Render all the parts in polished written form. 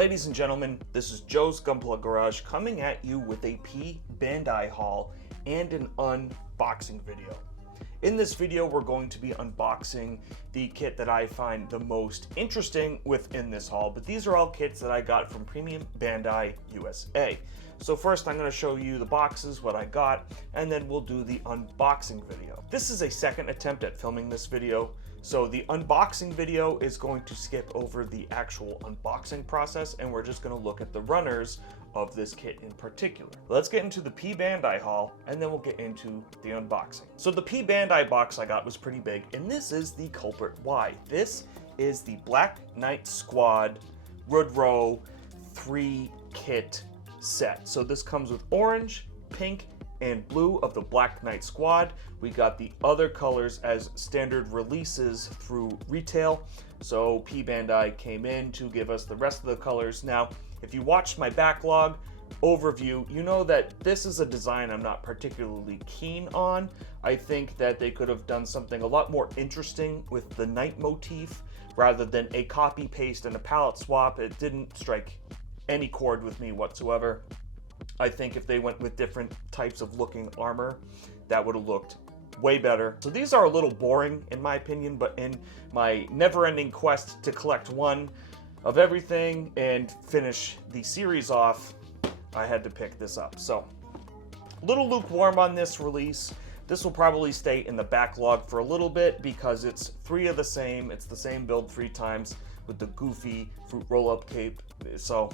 Ladies and gentlemen, this is Joe's Gunpla Garage coming at you with a Pbandai haul and an unboxing video. In this video, we're going to be unboxing the kit that I find the most interesting within this haul, but these are all kits that I got from Pbandai USA. So first I'm going to show you the boxes, what I got, and then we'll do the unboxing video. This is a second attempt at filming this video, so the unboxing video is going to skip over the actual unboxing process, and we're just going to look at the runners of this kit in particular. Let's get into the Pbandai haul, and then we'll get into the unboxing. So the Pbandai box I got was pretty big, and this is the culprit why. This is the Black Knight Squad Rudro 3 kit set. So this comes with orange, pink, and blue of the Black Knight Squad. We got the other colors as standard releases through retail. So Pbandai came in to give us the rest of the colors. Now, if you watched my backlog overview, you know that this is a design I'm not particularly keen on. I think that they could have done something a lot more interesting with the knight motif rather than a copy paste and a palette swap. It didn't strike any chord with me whatsoever. I think if they went with different types of looking armor, that would have looked way better. So these are a little boring in my opinion, but in my never-ending quest to collect one of everything and finish the series off, I had to pick this up. So a little lukewarm on this release. This will probably stay in the backlog for a little bit because it's three of the same. It's the same build 3 times with the goofy fruit roll-up cape. So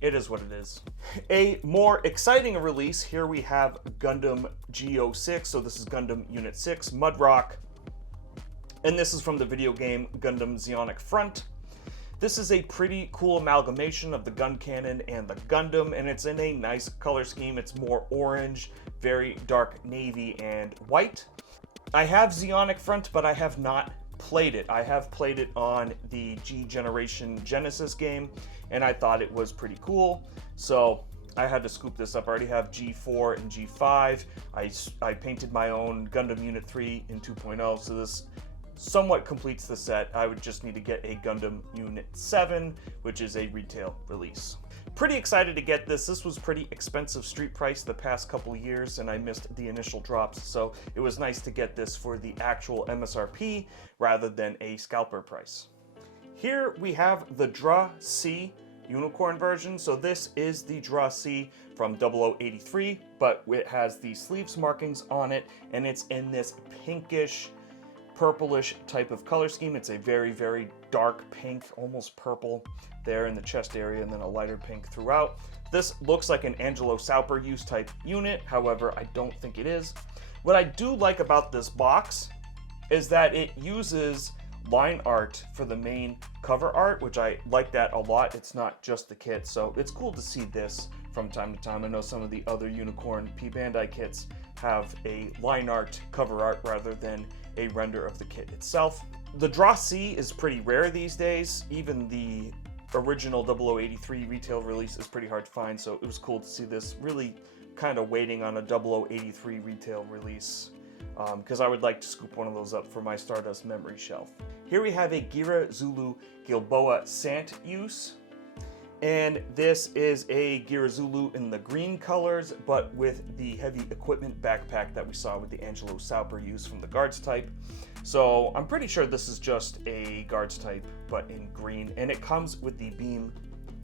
it is what it is. A more exciting release, here we have Gundam G06. So this is Gundam Unit 6, Mudrock. And this is from the video game Gundam Zeonic Front. This is a pretty cool amalgamation of the gun cannon and the Gundam, and it's in a nice color scheme. It's more orange, very dark navy, and white. I have Zeonic Front, but I have not played it. I have played it on the G Generation Genesis game, and I thought it was pretty cool, so I had to scoop this up. I already have G4 and G5. I painted my own Gundam Unit 3 in 2.0, so this somewhat completes the set. I would just need to get a Gundam Unit 7, which is a retail release. Pretty excited to get this. This was pretty expensive street price the past couple years, and I missed the initial drops, so it was nice to get this for the actual MSRP rather than a scalper price. Here we have the Dra C unicorn version. So this is the Dra C from 0083, but it has the sleeves markings on it, and it's in this pinkish purplish type of color scheme. It's a very, very dark pink, almost purple there in the chest area, and then a lighter pink throughout. This looks like an Angelo Sauper use type unit, however, I don't think it is. What I do like about this box is that it uses line art for the main cover art, which I like that a lot. It's not just the kit, so it's cool to see this from time to time. I know some of the other Unicorn Pbandai kits have a line art cover art rather than a render of the kit itself. The Dra C is pretty rare these days. Even the original 0083 retail release is pretty hard to find, so it was cool to see this. Really kind of waiting on a 0083 retail release because I would like to scoop one of those up for my Stardust memory shelf. Here we have a Gira Zulu Gilboa Sant use. And this is a Gira Zulu in the green colors, but with the heavy equipment backpack that we saw with the Angelo Sauper use from the Guards type. So I'm pretty sure this is just a Guards type, but in green. And it comes with the beam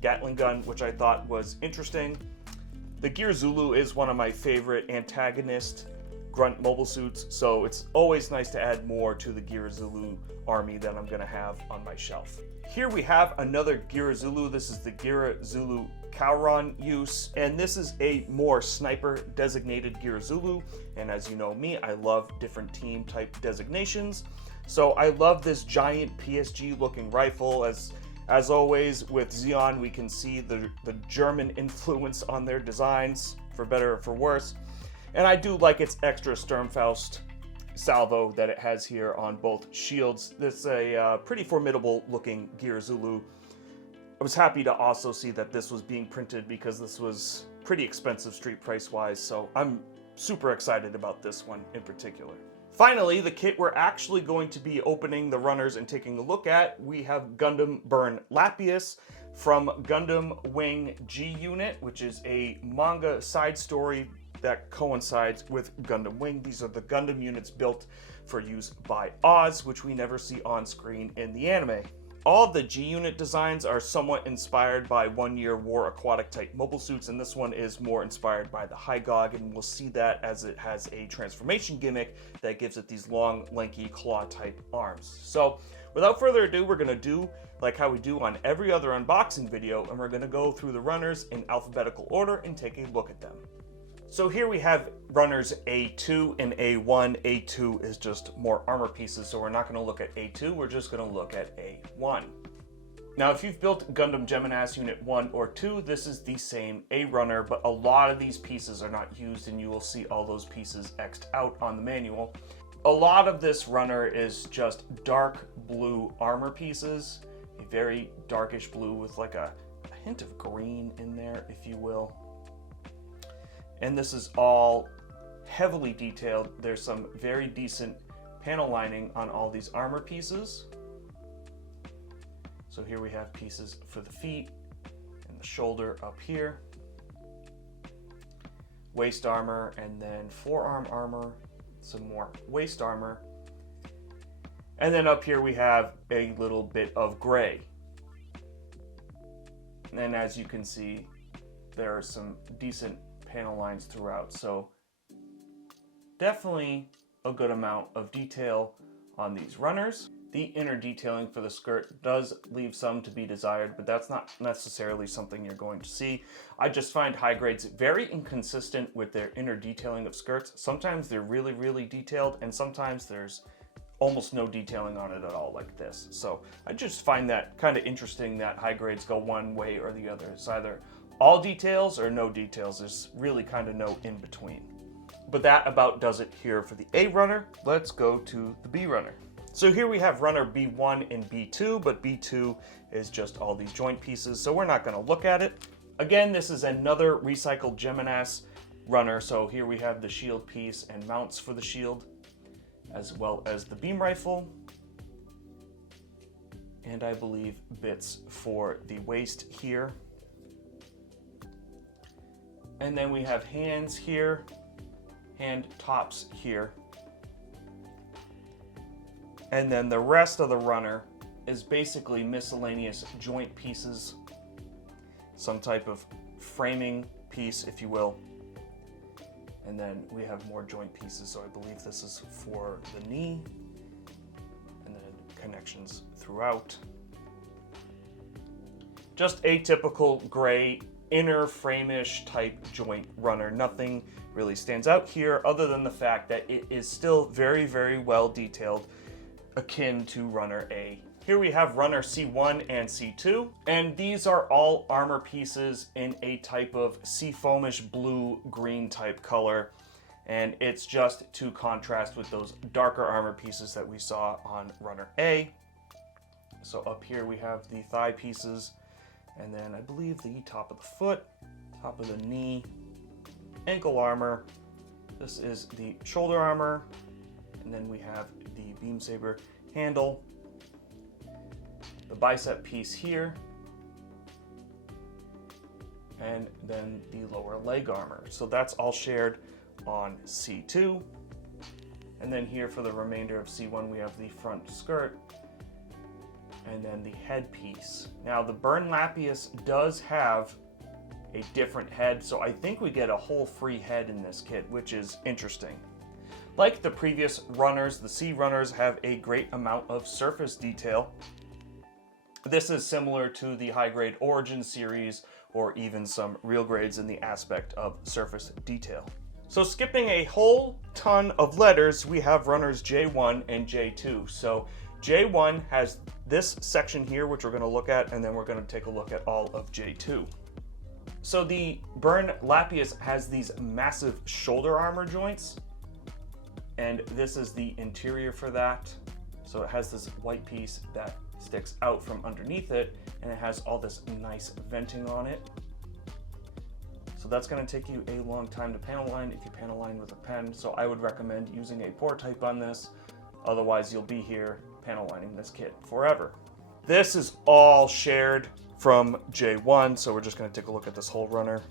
Gatling gun, which I thought was interesting. The Gira Zulu is one of my favorite antagonist grunt mobile suits, so it's always nice to add more to the Gira Zulu army that I'm gonna have on my shelf. Here we have another Gira Zulu. This is the Gira Zulu Kauron use, and this is a more sniper designated Gira Zulu. And as you know me, I love different team type designations. So I love this giant PSG looking rifle. As always with Zeon, we can see the German influence on their designs, for better or for worse. And I do like its extra Sturmfaust salvo that it has here on both shields. This is a pretty formidable looking Gira Zulu. I was happy to also see that this was being printed because this was pretty expensive street price wise, so I'm super excited about this one in particular. Finally, the kit we're actually going to be opening the runners and taking a look at, we have Gundam Burn Lapius. from Gundam Wing G Unit, which is a manga side story that coincides with Gundam Wing. These are the Gundam units built for use by Oz, which we never see on screen in the anime. All of the G Unit designs are somewhat inspired by one-year war aquatic type mobile suits, and this one is more inspired by the Hygog, and we'll see that as it has a transformation gimmick that gives it these long, lanky claw type arms. So without further ado, we're going to do like how we do on every other unboxing video, and we're going to go through the runners in alphabetical order and take a look at them. So here we have runners A2 and A1. A2 is just more armor pieces, so we're not going to look at A2, we're just going to look at A1. Now, if you've built Gundam Geminas Unit 1 or 2, this is the same A runner, but a lot of these pieces are not used, and you will see all those pieces X'd out on the manual. A lot of this runner is just dark blue armor pieces, a very darkish blue with like a hint of green in there, if you will. And this is all heavily detailed. There's some very decent panel lining on all these armor pieces. So here we have pieces for the feet and the shoulder up here. Waist armor, and then forearm armor, some more waist armor. And then up here we have a little bit of gray. And as you can see, there are some decent panel lines throughout, so definitely a good amount of detail on these runners. The inner detailing for the skirt does leave some to be desired, but that's not necessarily something you're going to see. I just find high grades very inconsistent with their inner detailing of skirts. Sometimes they're really, really detailed, and sometimes there's almost no detailing on it at all, like this. So I just find that kind of interesting that high grades go one way or the other. It's either all details or no details. There's really kind of no in between. But that about does it here for the A runner. Let's go to the B runner. So here we have runner B1 and B2, but B2 is just all these joint pieces, so we're not going to look at it. Again, this is another recycled Geminas runner, so here we have the shield piece and mounts for the shield, as well as the beam rifle, and I believe bits for the waist here. And then we have hands here, hand tops here. And then the rest of the runner is basically miscellaneous joint pieces, some type of framing piece, if you will. And then we have more joint pieces, so I believe this is for the knee, and then connections throughout. Just a typical gray inner frame-ish type joint runner. Nothing really stands out here other than the fact that it is still very, very well detailed, akin to runner A. Here we have runner C1 and C2, and these are all armor pieces in a type of seafoamish blue-green type color, and it's just to contrast with those darker armor pieces that we saw on runner A. So up here we have the thigh pieces, and then I believe the top of the foot, top of the knee, ankle armor. This is the shoulder armor, and then we have the beam saber handle, the bicep piece here, and then the lower leg armor. So that's all shared on C2. And then here for the remainder of C1 we have the front skirt, and then the headpiece. Now the Burnlapius does have a different head, so I think we get a whole free head in this kit, which is interesting. Like the previous runners, the C runners have a great amount of surface detail. This is similar to the high grade Origin series, or even some real grades in the aspect of surface detail. So skipping a whole ton of letters, we have runners J1 and J2. So J1 has this section here, which we're going to look at, and then we're going to take a look at all of J2. So the Burnlapius has these massive shoulder armor joints, and this is the interior for that. So it has this white piece that sticks out from underneath it, and it has all this nice venting on it. So that's going to take you a long time to panel line if you panel line with a pen, so I would recommend using a pour type on this. Otherwise you'll be here panel lining this kit forever. This is all shared from J1, so we're just going to take a look at this whole runner.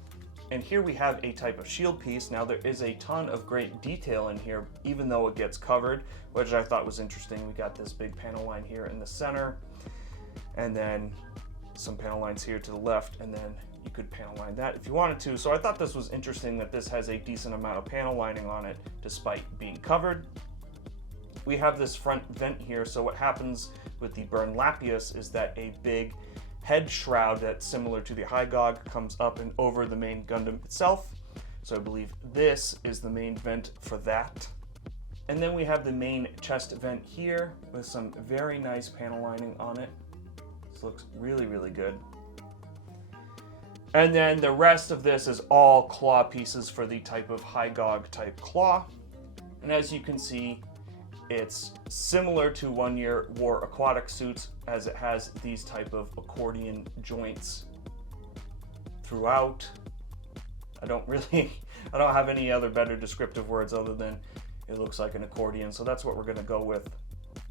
And here we have a type of shield piece. Now there is a ton of great detail in here, even though it gets covered, which I thought was interesting. We got this big panel line here in the center, and then some panel lines here to the left, and then you could panel line that if you wanted to. So I thought this was interesting that this has a decent amount of panel lining on it despite being covered. We have this front vent here, so what happens with the Burnlapius is that a big head shroud that's similar to the Hygog comes up and over the main Gundam itself. So I believe this is the main vent for that. And then we have the main chest vent here with some very nice panel lining on it. This looks really, really good. And then the rest of this is all claw pieces for the type of Hygog type claw. And as you can see, it's similar to One Year War aquatic suits, as it has these type of accordion joints throughout. I don't have any other better descriptive words other than it looks like an accordion, so that's what we're gonna go with.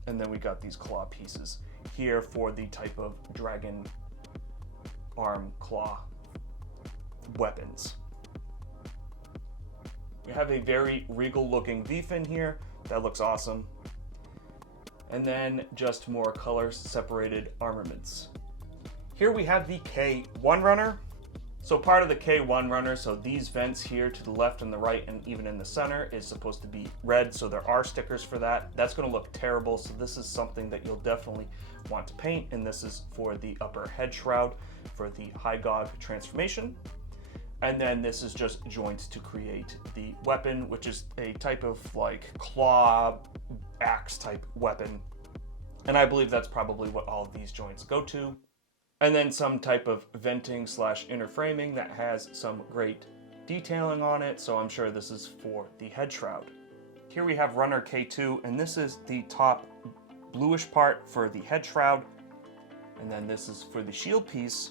And then we got these claw pieces here for the type of dragon arm claw weapons. We have a very regal looking V-fin here. That looks awesome. And then just more color separated armaments. Here we have the K1 runner. So part of the K1 runner, so these vents here to the left and the right and even in the center is supposed to be red, so there are stickers for that. That's going to look terrible, so this is something that you'll definitely want to paint, and this is for the upper head shroud for the Hygog transformation. And then this is just joints to create the weapon, which is a type of like claw axe type weapon. And I believe that's probably what all of these joints go to. And then some type of venting / inner framing that has some great detailing on it. So I'm sure this is for the head shroud. Here we have runner K2, and this is the top bluish part for the head shroud. And then this is for the shield piece.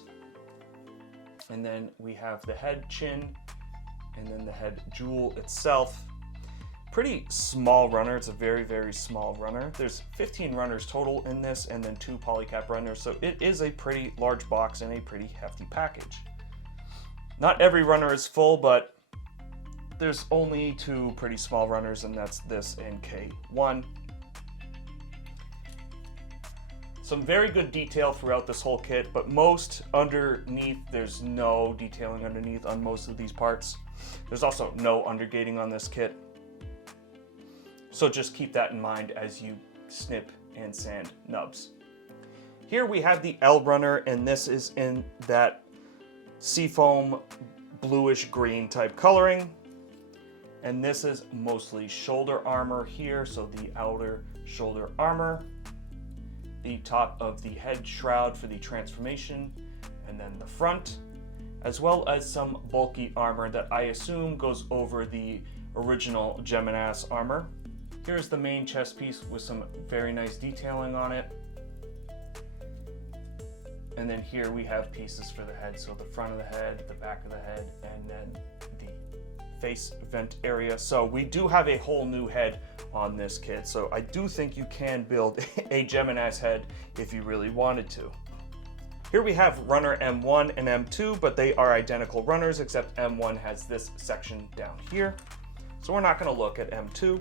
And then we have the head chin, and then the head jewel itself. Pretty small runner. It's a very, very small runner. There's 15 runners total in this, and then 2 polycap runners. So it is a pretty large box and a pretty hefty package. Not every runner is full, but there's only 2 pretty small runners, and that's this and K1. Some very good detail throughout this whole kit, but most underneath, there's no detailing underneath on most of these parts. There's also no undergating on this kit. So just keep that in mind as you snip and sand nubs. Here we have the L runner, and this is in that seafoam bluish green type coloring. And this is mostly shoulder armor here, so the outer shoulder armor, the top of the head shroud for the transformation, and then the front, as well as some bulky armor that I assume goes over the original Geminas armor. Here's the main chest piece with some very nice detailing on it. And then here we have pieces for the head, so the front of the head, the back of the head, and then the face vent area. So we do have a whole new head on this kit, so I do think you can build a Geminas head if you really wanted to. Here we have runner M1 and M2, but they are identical runners, except M1 has this section down here. So we're not going to look at M2.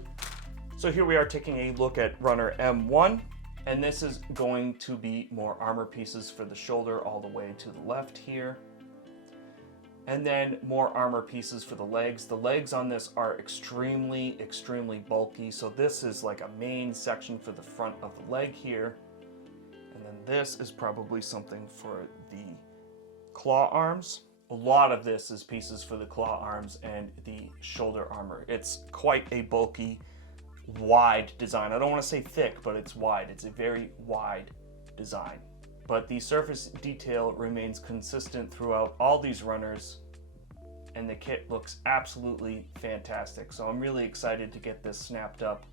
So here we are taking a look at runner M1, and this is going to be more armor pieces for the shoulder all the way to the left here. And then more armor pieces for the legs. The legs on this are extremely, extremely bulky. So this is like a main section for the front of the leg here. And then this is probably something for the claw arms. A lot of this is pieces for the claw arms and the shoulder armor. It's quite a bulky, wide design. I don't want to say thick, but it's wide. It's a very wide design. But the surface detail remains consistent throughout all these runners, and the kit looks absolutely fantastic. So I'm really excited to get this snapped up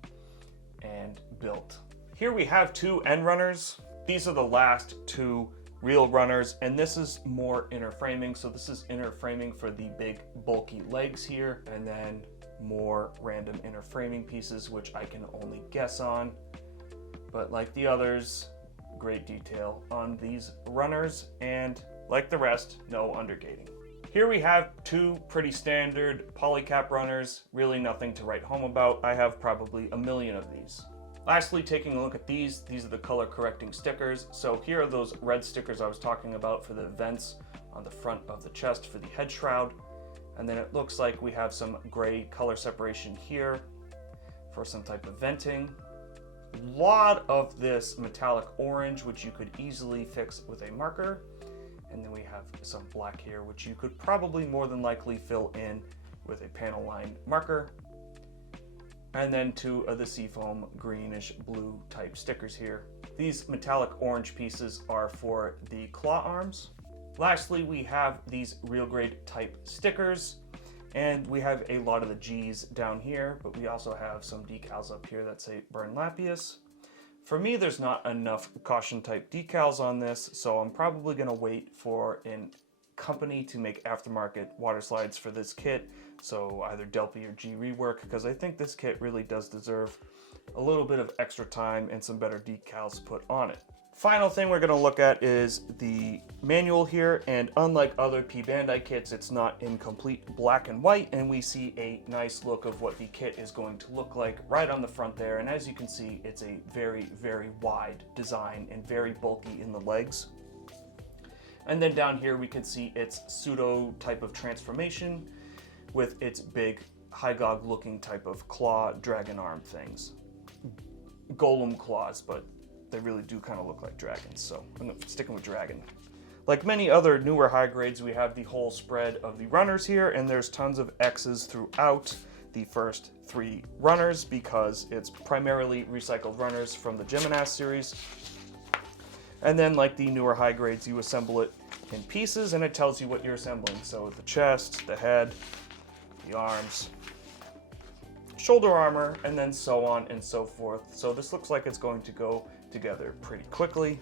and built. Here we have 2 end runners. These are the last 2 real runners, and this is more inner framing. So this is inner framing for the big bulky legs here, and then more random inner framing pieces, which I can only guess on. But like the others, great detail on these runners, and like the rest, no undergating. Here we have two pretty standard polycap runners, really nothing to write home about. I have probably a million of these. Lastly, taking a look at these are the color correcting stickers. So here are those red stickers I was talking about for the vents on the front of the chest for the head shroud. And then it looks like we have some gray color separation here for some type of venting. A lot of this metallic orange, which you could easily fix with a marker. And then we have some black here, which you could probably more than likely fill in with a panel line marker. And then two of the seafoam greenish blue type stickers here. These metallic orange pieces are for the claw arms. Lastly, we have these real grade type stickers, and we have a lot of the G's down here, but we also have some decals up here that say Burnlapius. For me, there's not enough caution type decals on this, so I'm probably gonna wait for a company to make aftermarket water slides for this kit. So either Delphi or G Rework, because I think this kit really does deserve a little bit of extra time and some better decals put on it. Final thing we're going to look at is the manual here, and unlike other Pbandai kits, it's not in complete black and white, and we see a nice look of what the kit is going to look like right on the front there. And as you can see, it's a very, very wide design and very bulky in the legs. And then down here we can see its pseudo type of transformation with its big Hygog looking type of claw dragon arm things. Golem claws, but they really do kind of look like dragons, so I'm sticking with dragon. Like many other newer high grades, we have the whole spread of the runners here, and there's tons of X's throughout the first three runners because it's primarily recycled runners from the Geminas series. And then like the newer high grades, you assemble it in pieces and it tells you what you're assembling. So the chest, the head, the arms, shoulder armor, and then so on and so forth. So this looks like it's going to go together pretty quickly.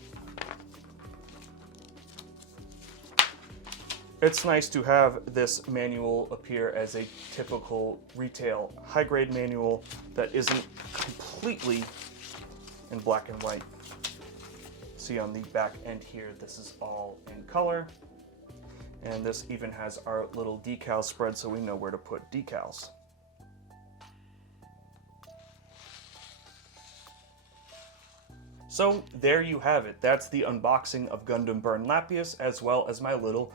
It's nice to have this manual appear as a typical retail high grade manual that isn't completely in black and white. See on the back end here, this is all in color. And this even has our little decal spread so we know where to put decals. So there you have it. That's the unboxing of Gundam Burn Lapius, as well as my little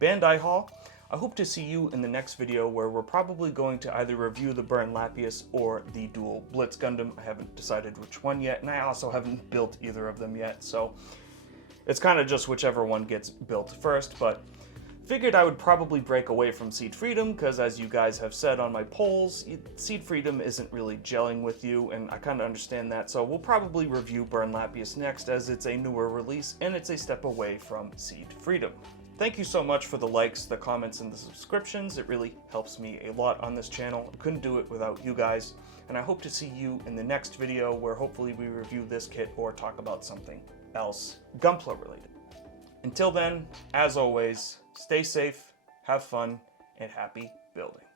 Pbandai haul. I hope to see you in the next video where we're probably going to either review the Burn Lapius or the Dual Blitz Gundam. I haven't decided which one yet, and I also haven't built either of them yet, so it's kind of just whichever one gets built first, but figured I would probably break away from Seed Freedom because, as you guys have said on my polls, Seed Freedom isn't really gelling with you, and I kind of understand that, so we'll probably review Burn Lapius next as it's a newer release and it's a step away from Seed Freedom. Thank you so much for the likes, the comments, and the subscriptions. It really helps me a lot on this channel. I couldn't do it without you guys, and I hope to see you in the next video where hopefully we review this kit or talk about something else Gunpla related. Until then, as always, stay safe, have fun, and happy building.